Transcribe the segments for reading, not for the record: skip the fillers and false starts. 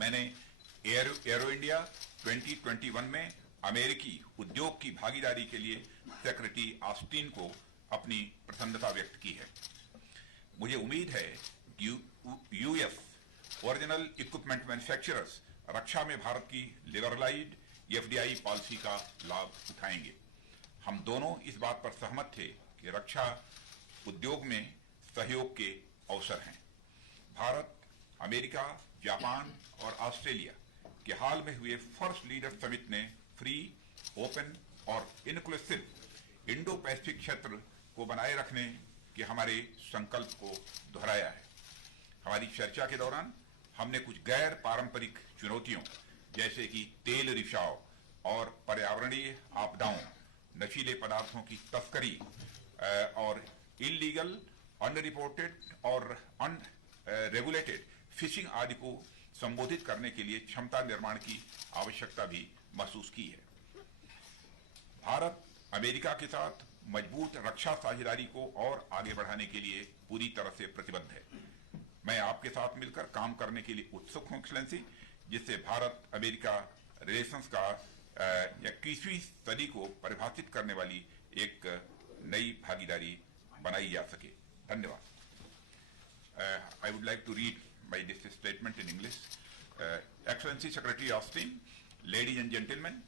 मैंने arrow India 2021 में अमेरिकी उद्योग की भागीदारी के लिए सेक्रेटरी ऑस्टिन को अपनी प्रसन्नता व्यक्त की है। मुझे उम्मीद है कि यूएस ओरिजिनल इक्विपमेंट मैन्युफैक्चरर्स रक्षा में भारत की लिबरलाइज्ड एफडीआई पॉलिसी का लाभ उठाएंगे। हम दोनों इस बात पर सहमत थे कि रक्षा उद्योग में सहयोग के अवसर हैं। भारत, अमेरिका, जापान और ऑस्ट्रेलिया के हाल में हुए फर्स्ट लीडर समिट ने फ्री, ओपन और इनक्लूसिव इंडो पैसिफिक क्षेत्र को बनाए रखने के हमारे संकल्प को दोहराया है। हमारी चर्चा के दौरान हमने कुछ गैर पारंपरिक चुनौतियों जैसे कि तेल रिसाव और पर्यावरणीय आपदाओं, नशीले पदार्थों की तस्करी और इलीगल, अनरिपोर्टेड और अनरेगुलेटेड फिशिंग आदि को संबोधित करने के लिए क्षमता निर्माण की आवश्यकता भी महसूस की है। भारत अमेरिका के साथ मजबूत रक्षा साझेदारी को और आगे बढ़ाने के लिए पूरी तरह से प्रतिबद्ध है। मैं आपके साथ मिलकर काम करने के लिए उत्सुक हूं एक्सेलेंसी, जिससे भारत अमेरिका रिलेशंस का 21वीं सदी को परिभाषित करने वाली एक नई भागीदारी बनाई जा सके। धन्यवाद। I would like to read this statement in English. Excellency Secretary Austin, ladies and gentlemen,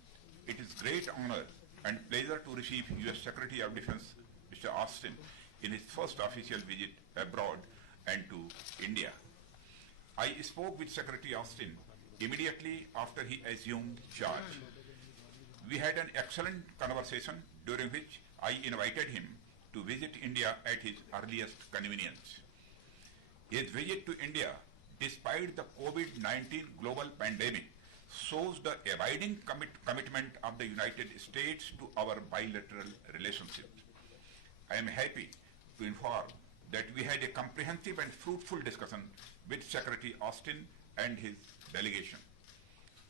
it is great honor and pleasure to receive U.S. Secretary of Defense Mr. Austin in his first official visit abroad and to India. I spoke with Secretary Austin immediately after he assumed charge. We had an excellent conversation during which I invited him to visit India at his earliest convenience. His visit to India, despite the COVID-19 global pandemic, shows the abiding commitment of the United States to our bilateral relationship. I am happy to inform that we had a comprehensive and fruitful discussion with Secretary Austin and his delegation.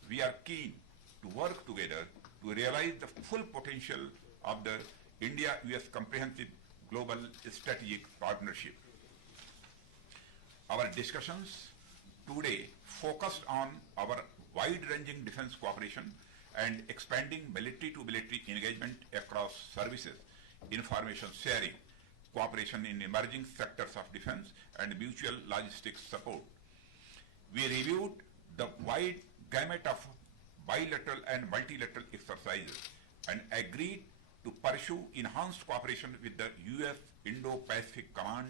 We are keen to work together to realize the full potential of the India-US Comprehensive Global Strategic Partnership. Our discussions today focused on our wide-ranging defense cooperation and expanding military-to-military engagement across services, information sharing, cooperation in emerging sectors of defense, and mutual logistics support. We reviewed the wide gamut of bilateral and multilateral exercises and agreed to pursue enhanced cooperation with the U.S. Indo-Pacific Command,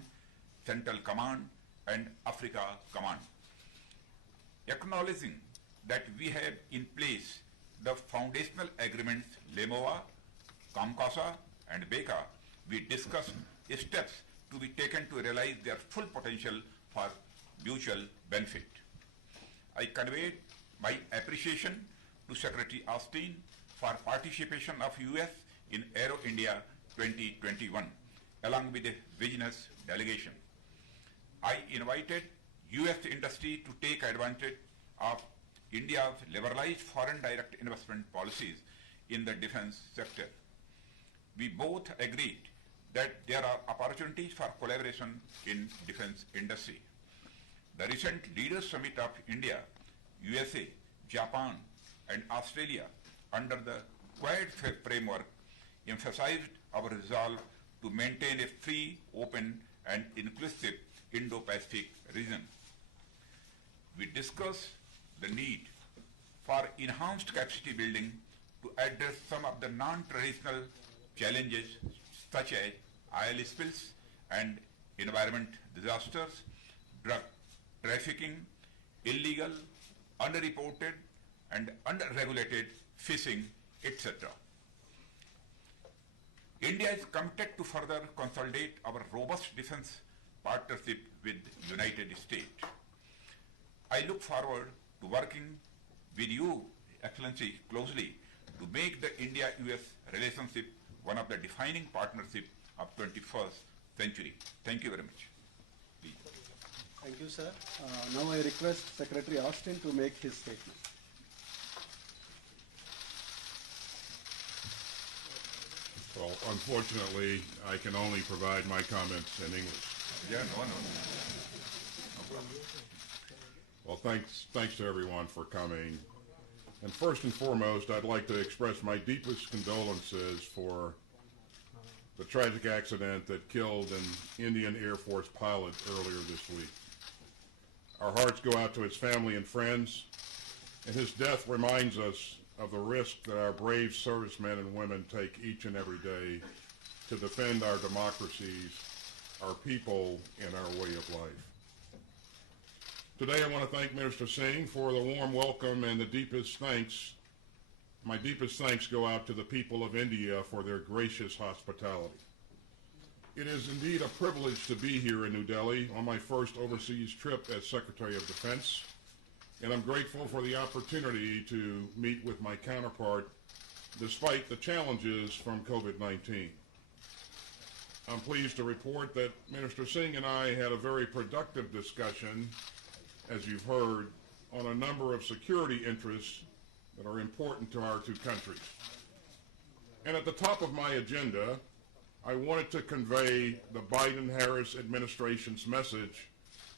Central Command, and Africa Command. Acknowledging that we have in place the foundational agreements LEMOA, COMCASA, and BECA, we discussed steps to be taken to realize their full potential for mutual benefit. I conveyed my appreciation to Secretary Austin for participation of U.S. in Aero India 2021, along with a business delegation. I invited U.S. industry to take advantage of India's liberalized foreign direct investment policies in the defense sector. We both agreed that there are opportunities for collaboration in defense industry. The recent Leaders Summit of India, USA, Japan, and Australia under the Quad framework emphasized our resolve to maintain a free, open, and inclusive Indo-Pacific region. We discussed the need for enhanced capacity building to address some of the non-traditional challenges such as oil spills and environment disasters, drug trafficking, illegal, unreported, and unregulated fishing, etc. India is committed to further consolidate our robust defense partnership with the United States. I look forward to working with you, Excellency, closely to make the India-US relationship one of the defining partnerships of 21st century. Thank you very much. Please. Thank you, sir. Now I request Secretary Austin to make his statement. Well, unfortunately, I can only provide my comments in English. Yeah, no. Well, thanks to everyone for coming. And first and foremost, I'd like to express my deepest condolences for the tragic accident that killed an Indian Air Force pilot earlier this week. Our hearts go out to his family and friends, and his death reminds us of the risk that our brave servicemen and women take each and every day to defend our democracies, our people, and our way of life. Today I want to thank Minister Singh for the warm welcome and the deepest thanks. My deepest thanks go out to the people of India for their gracious hospitality. It is indeed a privilege to be here in New Delhi on my first overseas trip as Secretary of Defense, and I'm grateful for the opportunity to meet with my counterpart despite the challenges from COVID-19. I'm pleased to report that Minister Singh and I had a very productive discussion, as you've heard, on a number of security interests that are important to our two countries. And at the top of my agenda, I wanted to convey the Biden-Harris administration's message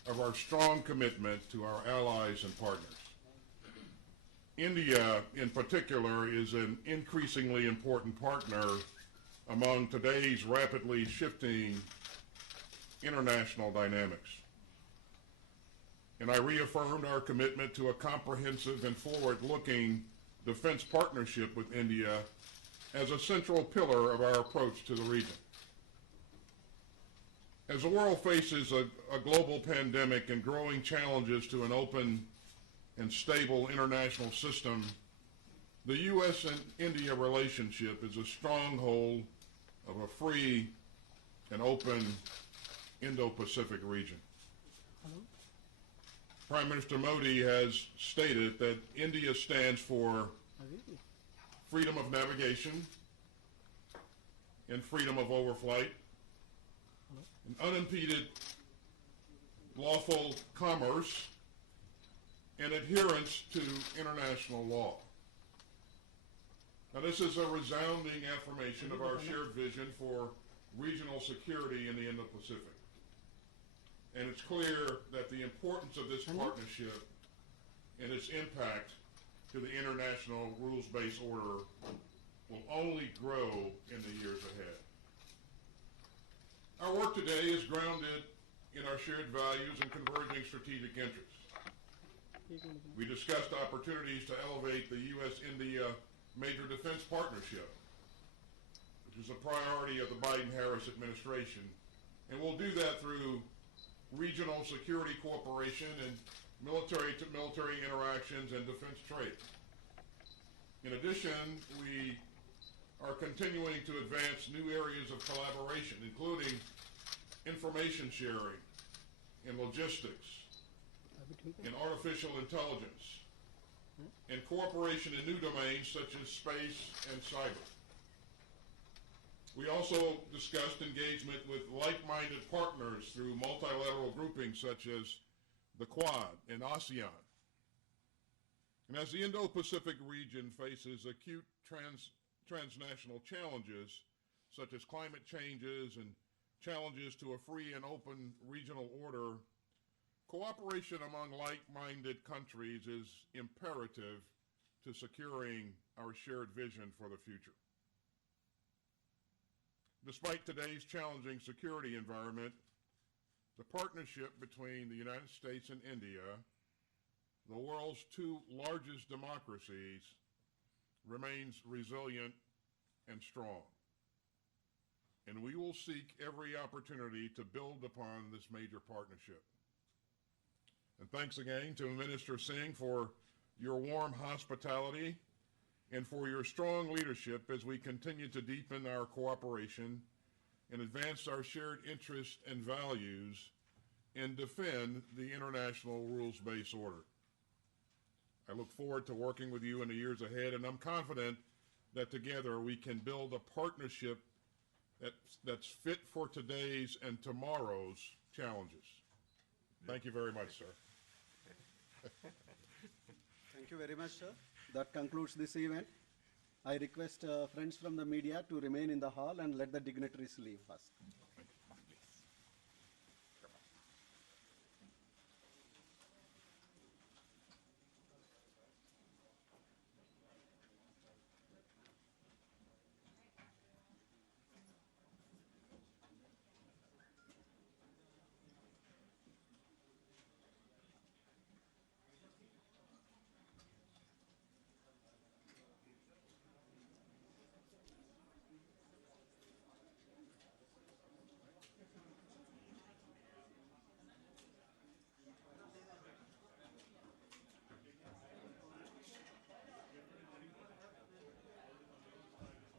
of our strong commitment to our allies and partners. India, in particular, is an increasingly important partner among today's rapidly shifting international dynamics. And I reaffirmed our commitment to a comprehensive and forward-looking defense partnership with India as a central pillar of our approach to the region. As the world faces a global pandemic and growing challenges to an open and stable international system, the U.S. and India relationship is a stronghold of a free and open Indo-Pacific region. Prime Minister Modi has stated that India stands for freedom of navigation and freedom of overflight, and unimpeded lawful commerce, and adherence to international law. Now, this is a resounding affirmation of our shared vision for regional security in the Indo-Pacific. And it's clear that the importance of this partnership and its impact to the international rules-based order will only grow in the years ahead. Our work today is grounded in our shared values and converging strategic interests. We discussed opportunities to elevate the U.S.-India Major Defense Partnership, which is a priority of the Biden-Harris administration, and we'll do that through regional security cooperation and military-to-military interactions and defense trade. In addition, we are continuing to advance new areas of collaboration, including information sharing and logistics and artificial intelligence, and cooperation in new domains such as space and cyber. We also discussed engagement with like-minded partners through multilateral groupings such as the Quad and ASEAN. And as the Indo-Pacific region faces acute transnational challenges such as climate changes and challenges to a free and open regional order, cooperation among like-minded countries is imperative to securing our shared vision for the future. Despite today's challenging security environment, the partnership between the United States and India, the world's two largest democracies, remains resilient and strong. And we will seek every opportunity to build upon this major partnership. And thanks again to Minister Singh for your warm hospitality and for your strong leadership as we continue to deepen our cooperation and advance our shared interests and values and defend the international rules-based order. I look forward to working with you in the years ahead, and I'm confident that together we can build a partnership that's fit for today's and tomorrow's challenges. Thank you very much, sir. Thank you very much, sir. That concludes this event. I request friends from the media to remain in the hall and let the dignitaries leave first.